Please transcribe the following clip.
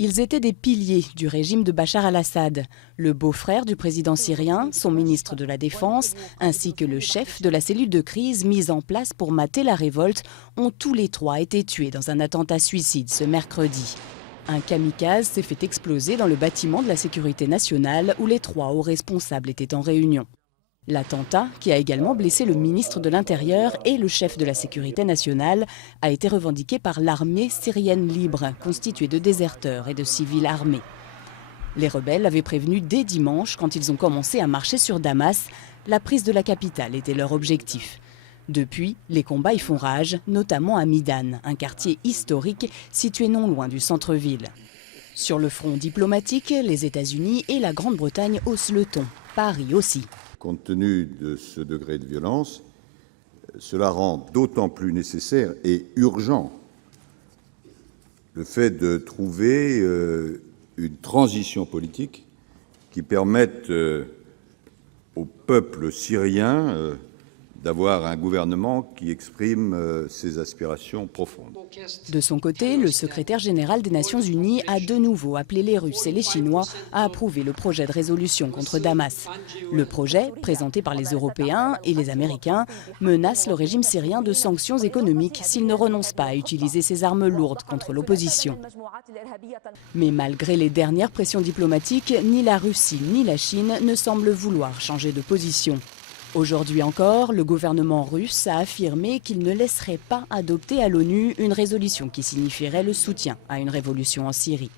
Ils étaient des piliers du régime de Bachar al-Assad, le beau-frère du président syrien, son ministre de la Défense, ainsi que le chef de la cellule de crise mise en place pour mater la révolte, ont tous les trois été tués dans un attentat suicide ce mercredi. Un kamikaze s'est fait exploser dans le bâtiment de la sécurité nationale où les trois hauts responsables étaient en réunion. L'attentat, qui a également blessé le ministre de l'Intérieur et le chef de la sécurité nationale, a été revendiqué par l'armée syrienne libre, constituée de déserteurs et de civils armés. Les rebelles avaient prévenu dès dimanche, quand ils ont commencé à marcher sur Damas, la prise de la capitale était leur objectif. Depuis, les combats y font rage, notamment à Midan, un quartier historique situé non loin du centre-ville. Sur le front diplomatique, les États-Unis et la Grande-Bretagne haussent le ton, Paris aussi. Compte tenu de ce degré de violence, cela rend d'autant plus nécessaire et urgent le fait de trouver une transition politique qui permette au peuple syrien d'avoir un gouvernement qui exprime ses aspirations profondes. De son côté, le secrétaire général des Nations Unies a de nouveau appelé les Russes et les Chinois à approuver le projet de résolution contre Damas. Le projet, présenté par les Européens et les Américains, menace le régime syrien de sanctions économiques s'il ne renonce pas à utiliser ses armes lourdes contre l'opposition. Mais malgré les dernières pressions diplomatiques, ni la Russie ni la Chine ne semblent vouloir changer de position. Aujourd'hui encore, le gouvernement russe a affirmé qu'il ne laisserait pas adopter à l'ONU une résolution qui signifierait le soutien à une révolution en Syrie.